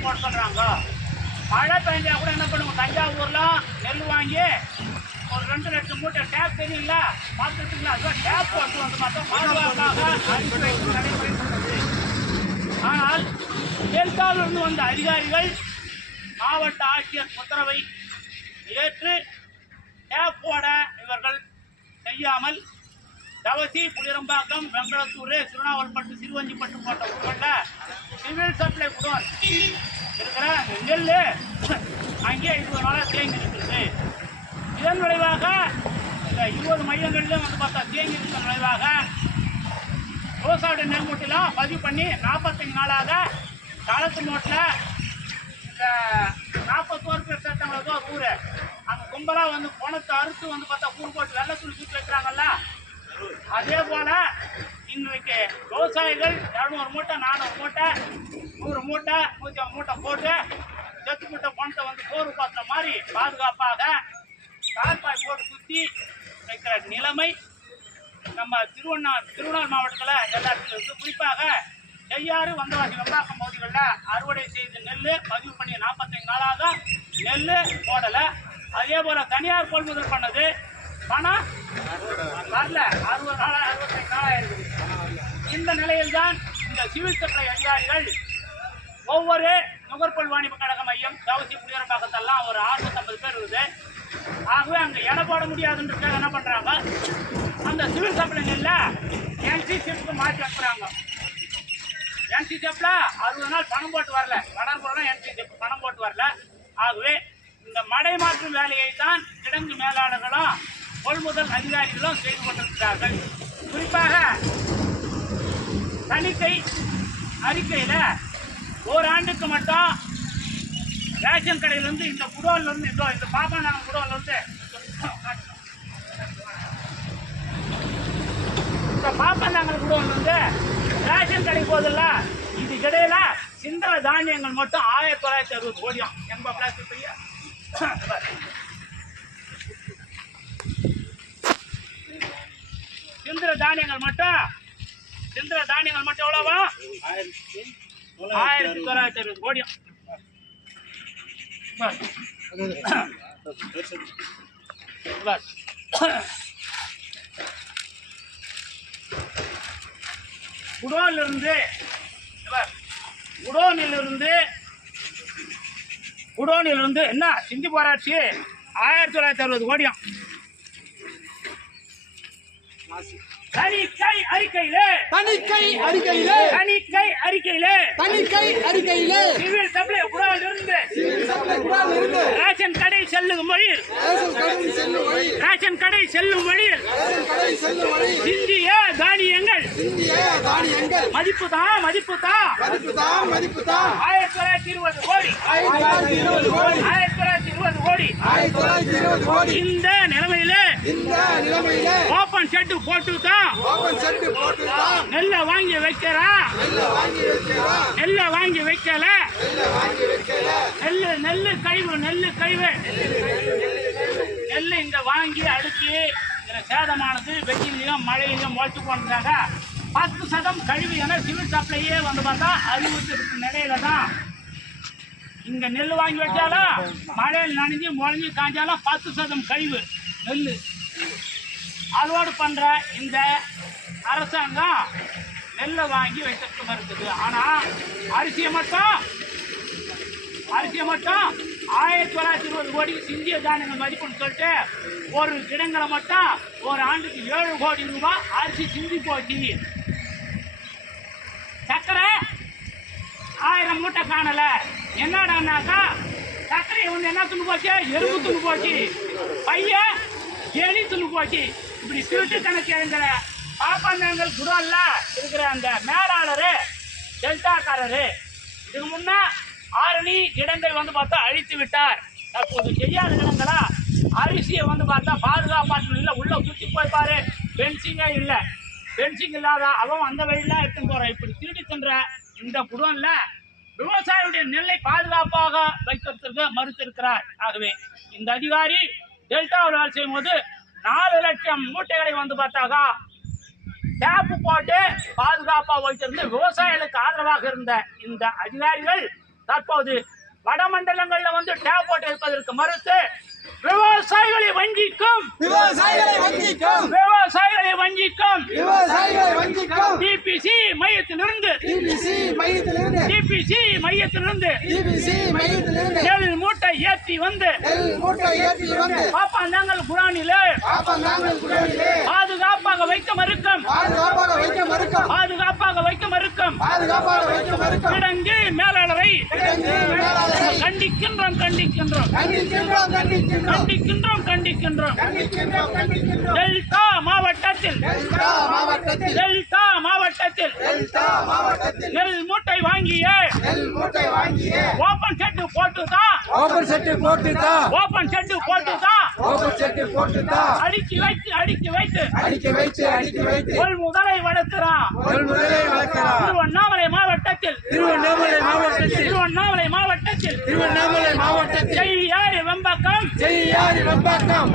Tape போட சொல்றாங்க. மழை பெஞ்சா கூட என்ன பண்ணுவோம், தஞ்சாவூர்ல நெல் வாங்கி ஒரு 2 லட்சம் மூட்டை டேப் தெரியல பார்த்துருக்கீங்களா? அதுதான் டேப் போட்டு வந்து பார்த்தா பாதுகாப்பாக அறிவிப்பு நடைமுறைப்படுது. ஆனால் டெல்டாவிலிருந்து வந்த அதிகாரிகள் மாவட்ட ஆட்சியர் உத்தரவை ஏற்று டேப் போட இவர்கள் செய்யாமல் தவசி, புளியரம்பாக்கம், வெங்கடத்தூர், திருநாவல்பட்டு, சிறுவஞ்சிப்பட்டு போன்ற ஊர்களில் சிவில் சப்ளை குடோன் இருக்கிற நெல் அங்கே 20 நாளாக தேங்கி இருக்குது. இதன் விளைவாக இந்த 20 மையங்கள்லையும் வந்து பார்த்தா தேங்கி இருக்கிற விளைவாக விவசாய நெல் மூட்டையெல்லாம் பதிவு பண்ணி 45 நாளாக காலத்து நோட்டில் இந்த 41 பேர் சேர்த்தாங்களோ ஊர் அங்கே கும்பலாக வந்து பணத்தை அறுத்து வந்து பார்த்தா கூறு போட்டு வெள்ளத்தூள் சுற்றி வைக்கிறாங்கல்ல. அதே போல் இன்றைக்கு விவசாயிகள் 200 மூட்டை, 400 மூட்டை, 100 மூட்டை, 150 மூட்டை போட்டு செத்து மூட்டை பணத்தை வந்து போர் பார்த்த மாதிரி பாதுகாப்பாக கார்பாய் போட்டு சுற்றி வைக்கிற நிலைமை நம்ம திருவண்ணாமலை மாவட்டத்தில் எல்லா இடத்துலையும் இருக்குது. குறிப்பாக செய்யாறு, வந்தவாசி, வெம்பாக்கம் பகுதிகளில் அறுவடை செய்த நெல் பதிவு பண்ணி 45 நாளாக நெல் போடலை. அதே போல் தனியார் கொள்முதல் பண்ணது பணம் வரல, 60 நாளாக 65 நாளாக இருக்குது. இந்த நிலையில்தான் இந்த சிவில் சப்ளை அதிகாரிகள் ஒவ்வொரு நுகர்பொருள் வாணிப கழக மையம், தவசி, புளியரம்பாக்கத்தெல்லாம் ஒரு 650 பேர் இருக்குது. ஆகவே அங்கே எடை போட முடியாதுன்றதுக்காக என்ன பண்ணுறாங்க, அந்த சிவில் சப்ளை நெல்லை என்சிசிஎஃப்க்கு மாற்றி அனுப்புகிறாங்க. என்சிசிஎஃப்ல 60 நாள் பணம் போட்டு வரல, வடர்புறம் என்சிசிஎஃப் பணம் போட்டு வரல. ஆகவே இந்த மடை மாற்றும் வேலையை தான் கிடங்கு மேலாளர்களும் கொள்முதல் அதிகாரிகளும் செய்து கொண்டிருக்கிறார்கள். குறிப்பாக தணிக்கை அறிக்கையில் ஓராண்டுக்கு மட்டும் ரேஷன் கடையிலிருந்து இந்த குடோன்லேருந்து இந்த பாப்பாநாகம் குடோன்லேருந்து இந்த பாப்பாநாங்கள் குடோன்லேருந்து ரேஷன் கடை போதில்ல, இது இடையில சிந்தன தானியங்கள் மட்டும் 1960 கோடியும் 80 பிளாஸ்டிக் பையா சிந்திர தானியங்கள் மட்டும் எவ்வளவா? 1960 கோடியும். குடோனிலிருந்து என்ன சிந்தி போராட்சி 1960 கோடியும். தணிக்கை அறிக்கையிலே சிவில் சப்ளை குடோனிலிருந்து ரேஷன் கடை செல்லும் வழியில் சிந்திய தானியங்கள் மதிப்பு தான் 1920 கோடி. 1920 கோடி. இந்த நிலைமையில ஓபன் ஷெட் போட்டு தான் நெல்லை வாங்கி வைக்கிறா, நெல்லை வாங்கி வைக்கல. நெல்லு கழிவு நெல் இங்க வாங்கி அடுக்கி சேதமானது வெயிலையும் மழையிலையும் முளைச்சு போனதாக 10% கழிவு என சிவில் சப்ளையே வந்து பார்த்தா அறிவித்திருக்கிற நிலையில தான் இங்க நெல் வாங்கி வச்சாலும் மழையில் நனைஞ்சு முளைஞ்சு காய்ஞ்சாலும் 10% கழிவு நெல் அறுவடை பண்ற இந்த அரசாங்கம் நெல்லை வாங்கி வைக்க இருக்குது. ஆனா அரிசியை மட்டும் 1920 கோடிக்கு சிந்திய தானியங்கள் மதிப்புன்னு சொல்லிட்டு ஒரு கிடங்களை மட்டும் ஒரு ஆண்டுக்கு 7 கோடி ரூபாய் அரிசி சிந்தி போச்சு. சர்க்கரை 1000 மூட்டை காணல. என்னடானாக்கா சர்க்கரை வந்து என்ன துணு போச்சு, எறும்பு துணு போச்சு, பையன் எலி துணு போச்சு. இப்படி திருட்டு கணக்கு எழுந்துற பாப்பாந்தாங்கள் குடோன்ல இருக்கிற அந்த மேலாளரு டெல்டாக்காரரு இதுக்கு முன்ன ஆரணி கிடங்கை வந்து பார்த்தா அழித்து விட்டார். தற்போது செய்யாத கிடங்களா அரிசியை வந்து பார்த்தா பாதுகாப்பாற்று இல்லை, உள்ள சுற்றி போய் பாரு, பென்சிங்கே இல்லை. பென்சிங் இல்லாத அவன் அந்த வழியெல்லாம் எடுத்துன்னு போறான். இப்படி திருடி தின்ற இந்த குடோன்ல விவசாயியுடைய நெல்லை பாதுகாப்பாக வைக்கிறதுக்கு மறுத்திருக்கிறார். ஆகவே இந்த அதிகாரி டெல்டாவில் வேலை செய்யும் போது 4 லட்சம் மூட்டைகளை வந்து பார்த்தாக்கா டேப்பு போட்டு பாதுகாப்பாக வைத்திருந்து விவசாயிகளுக்கு ஆதரவாக இருந்த இந்த அதிகாரிகள் தற்போது வடமண்டலங்கள்ல வந்து டேப் போட்டு இருப்பதற்கு மறுத்து விவசாயிகளை வஞ்சிக்கும் டிபிசி மையத்திலிருந்து நெல் மூட்டை ஏற்றி வந்து பாப்பா நாங்கள் குரானிலே பாதுகாப்பாக வைக்க மறுக்கும் கிடங்கு மேலாளரை கண்டிக்கின்றோம் டெல்டா மாவட்டத்தில் நெல் மூட்டை வாங்கிய ஓபன் செட்டு போட்டுதான் அடுக்கி வைத்து கொள்முதலை வளர்க்கிறான். திருவண்ணாமலை மாவட்டத்தில் செய்யாறு வெம்பக்கம்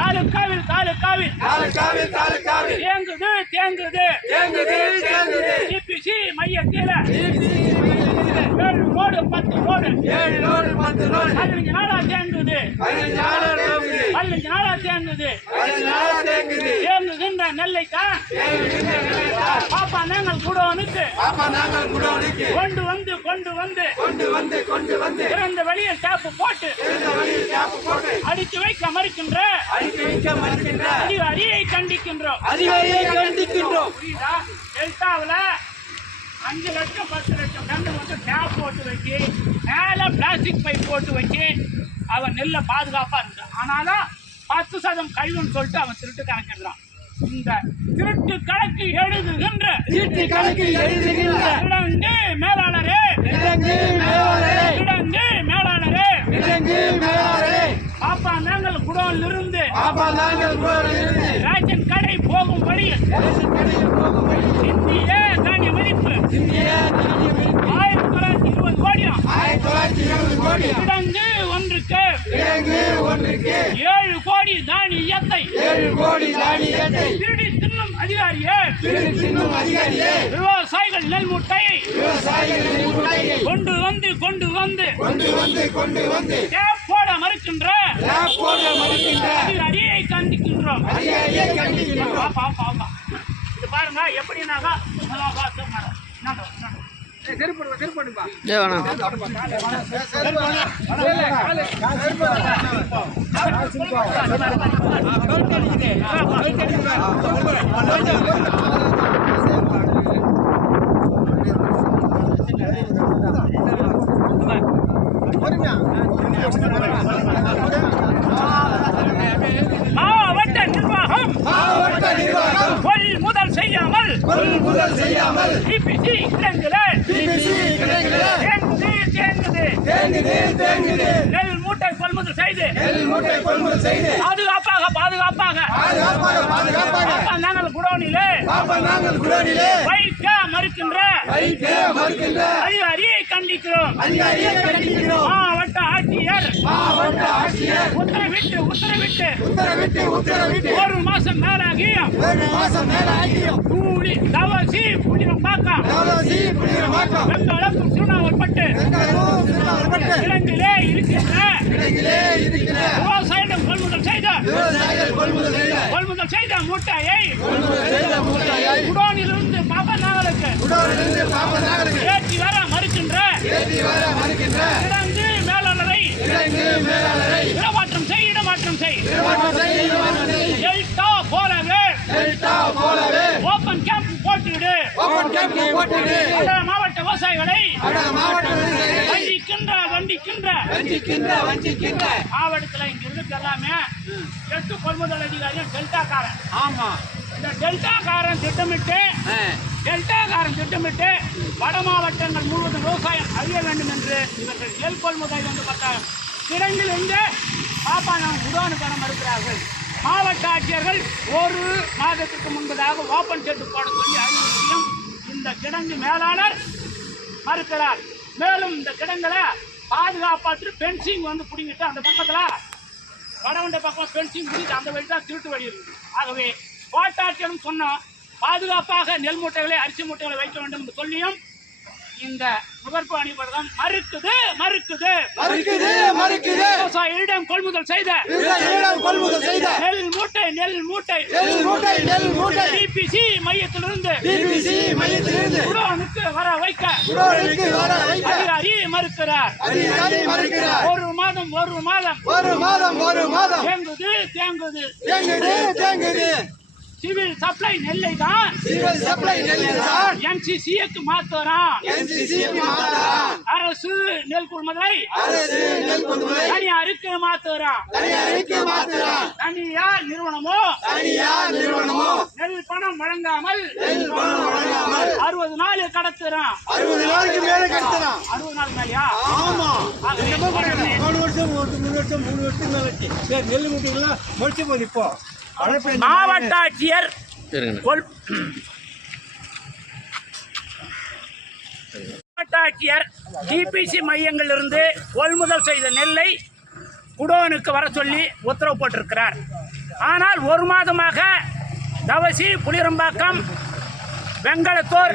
தாலுக்காவில் தேங்குது டிபிசி மையத்தில் 7 லோடு 10 லோடு 15 நாளா தேங்குது தேங்குகின்ற நெல்லைத்தான் பாப்பா நாங்கள் குடோனுக்கு கொண்டு வந்து திறந்த வெளியில் டேப்பு போட்டு அடித்து வைக்க மறுக்கின்ற அதிகாரியை கண்டிக்கின்றோம். புரியுதா? டெல்டாவில் 5 லட்சம் 10 லட்சம் டன் வந்து டேப் போட்டு வச்சு மேலே பிளாஸ்டிக் பைப் போட்டு வச்சு அவன் நெல்லை பாதுகாப்பாக இருந்தான். ஆனாலும் 10% கழிவுன்னு சொல்லிட்டு அவன் திருட்டு கணக்கிடுறான். இந்த திருட்டு கணக்கு எழுதுகின்ற கிடங்கு மேலாளரே பாப்பா நாங்கள் குடோன்ல இருந்து ரேஷன் கடை போகும் வழியில் இந்திய தானிய மதிப்பு 1920 கோடியும் கிடங்கு ஒன்றுக்கு 7 கோடி தானியத்தை திருடி தின்னும் அதிகாரியே விவசாயிகள் நெல் மூட்டையை கொண்டு வந்து போட மறுக்கின்ற அதிகாரியை கண்டிக்கின்றோம். இது பாருங்க எப்படின்னாக்கா மாவட்ட நிர்வாகம் கொள்முதல் செய்யாமல் டிபிசி தேங்குது நெல் மூட்டை கொள்முதல் செய்து பாதுகாப்பாக நாங்கள் குடோனிலே வைக்க மறுக்கின்ற அதிகாரியை கண்டிக்கிறோம். மாவட்ட ஆட்சியர் உத்தரவிட்டு 1 மாசம் மேலாகியும் கூலி தவசி புடினம்பாக்கம் வெங்காளம் சுண்ணாம்பட்டு கிழங்கிலே இருக்கின்ற விவசாயிடம் கொள்முதல் செய்த மூட்டையை குடோனிலிருந்து பாப்பா நாங்களுக்கு ஏற்றி வர மறுக்கின்ற கிடங்கு மேலாளரை இடமாற்றம் செய் டெல்டா போலவே ஓபன் கேம்ப் போட்டுவிடு மாவட்ட விவசாயிகளை வஞ்சிக்கின்ற மாவட்டத்தில் இங்க இருக்கு எல்லாமே 8 கொள்முதல் அதிகாரியும் டெல்டாக்காரன். ஆமா, இந்த டெல்டாக்காரன் திட்டமிட்டு வட மாவட்டங்கள் முழுவதும் விவசாயம் அழிய வேண்டும் என்று இவர்கள் நெல் கொள்முதல் வந்து பார்த்தாங்க. கிடங்கிலிருந்து பாப்பா நாம் குடோனுக்கு வர மறுக்கிறார்கள். மாவட்ட ஆட்சியர்கள் 1 மாதத்துக்கு முன்பதாக ஓபன் செட்டு போட சொல்லி அறிவுறுத்தியும் இந்த கிடங்கு மேலாளர் மறுக்கிறார். மேலும் இந்த கிடங்குல பாதுகாப்பாற்று பென்சிங் வந்து பிடிங்கிட்டு அந்த பக்கத்துல வடவண்ட பக்கம் பென்சிங் பிடிச்சி அந்த வழி தான் திருட்டு வழி இருக்கு. ஆகவே கோட்டாட்சியரும் சொன்னோம் பாதுகாப்பாக நெல் மூட்டைகளை அரிசி மூட்டைகளை வைக்க வேண்டும் என்று சொல்லியும் இந்த நுகர்ப்பு அணிவகம் மறுக்குது மறுக்குது மறுக்குது மறுக்குது விவசாயிகளிடம் கொள்முதல் செய்த நெல் மூட்டை நெல் மூட்டை நெல் மூட்டை நெல் மூட்டை டிபிசி மையத்திலிருந்து குடோனுக்கு வர வைக்க அதிகாரி மறுக்கிறார். ஒரு மாதம் தேங்குது சிவில் சப்ளை நெல்லை தான் NCCக்கு மாத்துறான். அரசு நெல் கொள்முதலை தனியாருக்கு மாத்துறான். தனியார் நிறுவனமோ நெல் பணம் வழங்காமல் 60 நாள் கடத்துறான். 60 நாள் மேலயா? நெல் மூட்டைகள்லாம் முடிச்சு போகுது. இப்போ மாவட்ட ஆட்சியர் டிபிசி மையங்களிலிருந்து கொள்முதல் செய்த நெல்லை குடோனுக்கு வர சொல்லி உத்தரவு போட்டிருக்கிறார். ஆனால் ஒரு மாதமாக தவசி, புளியரம்பாக்கம், வெங்கலத்தூர்,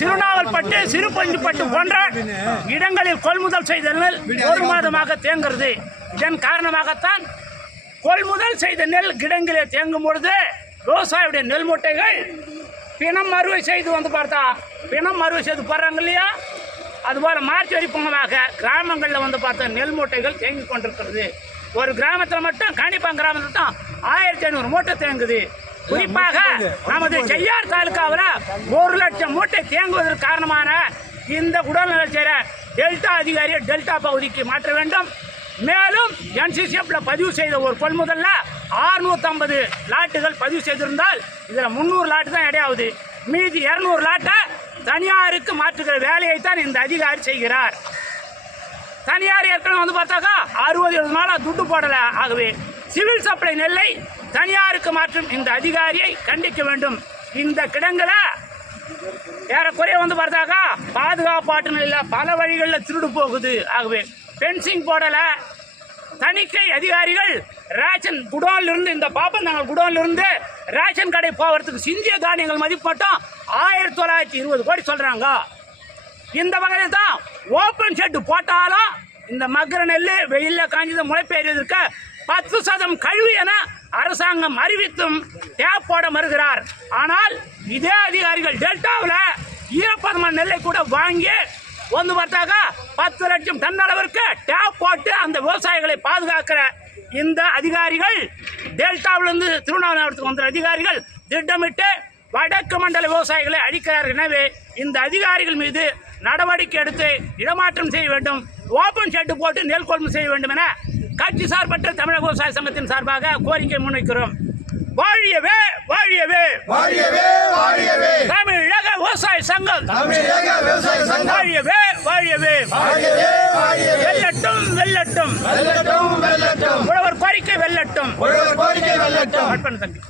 சிறுநாவல்பட்டு, சிறுபஞ்சுப்பட்டு போன்ற இடங்களில் கொள்முதல் செய்த நெல் ஒரு மாதமாக தேங்குகிறது. இதன் காரணமாகத்தான் கொள்முதல் செய்த நெல் கிடங்கிலே தேங்கும் பொழுது விவசாயியுடைய நெல் மூட்டைகள் பிணம் அறுவை செய்து பிணம் அறுவை செய்து போடுறாங்க இல்லையா? அதுபோல் மார்ச் வரிப்பங்கமாக கிராமங்களில் பார்த்தா நெல் மூட்டைகள் தேங்கி கொண்டிருக்கிறது. ஒரு கிராமத்தில் மட்டும் காணிப்பாங்க கிராமத்தில் தான் 1500 மூட்டை தேங்குது. குறிப்பாக நமது செய்யார் தாலுக்காவில் 1 லட்சம் மூட்டை தேங்குவதற்கு காரணமான இந்த உடல்நல செயலர் டெல்டா அதிகாரியை டெல்டா பகுதிக்கு மாற்ற வேண்டும். மேலும் NCCFல பதிவு செய்த ஒரு கொள்முதல்ல 650 லாட்டுகள் பதிவு செய்திருந்தால் இதில் 300 லாட்டு தான் இடையாவது. மீதி 200 லாட்டை தனியாருக்கு மாற்றுகிற வேலையை தான் இந்த அதிகாரி செய்கிறார். தனியார் ஏற்கனவே பார்த்தாக்கா 60-70 நாளாக துட்டு போடல. ஆகவே சிவில் சப்ளை நெல்லை தனியாருக்கு மாற்றும் இந்த அதிகாரியை கண்டிக்க வேண்டும். இந்த கிடங்குல ஏறக்குறைய பார்த்தாக்கா பாதுகாப்பாட்டு நிலையில் பல வழிகளில் திருடு போகுது. ஆகவே பென்சிங் போடல. தணிக்கை அதிகாரிகள் ரேஷன் குடோன்லிருந்து இந்த பாப்பந்தாங்கல் குடோன்லிருந்து ரேஷன் கடை போகிறதுக்கு சிந்திய தானியங்கள் மதிப்பு மட்டும் 1920 கோடி சொல்றாங்க. இந்த வகையில் தான் ஓப்பன் ஷெட் போட்டாலும் இந்த மக்கிற நெல் வெயில்ல காஞ்சது முளைப்பெய்வதற்கு 10% கழிவு என அரசாங்கம் அறிவித்தும் டேப் போட மறுக்கிறார். ஆனால் இதே அதிகாரிகள் டெல்டாவில் ஈரப்பதமான நெல்லை கூட வாங்கி பார்த்தாக்கா 10 லட்சம் டன் அளவிற்கு டேப் போட்டு அந்த விவசாயிகளை பாதுகாக்கிற இந்த அதிகாரிகள் டெல்டாவிலிருந்து திருவண்ணாமலை வந்த அதிகாரிகள் திட்டமிட்டு வடக்கு மண்டல விவசாயிகளை அழிக்கிறார்கள். எனவே இந்த அதிகாரிகள் மீது நடவடிக்கை எடுத்து இடமாற்றம் செய்ய வேண்டும். ஓபன் ஷெட் போட்டு நெல் கொள்முதல் செய்ய வேண்டும் என கட்சி சார்பற்ற தமிழக விவசாய சங்கத்தின் சார்பாக கோரிக்கை முன்வைக்கிறோம். வாழியவே வாழியவே வாழியவே வாழியவே தமிழக விவசாய சங்கம் வாழியவே வாழியவே வெல்லட்டும் வெல்லட்டும் உழவர் கோரிக்கை வெல்லட்டும். தம்பி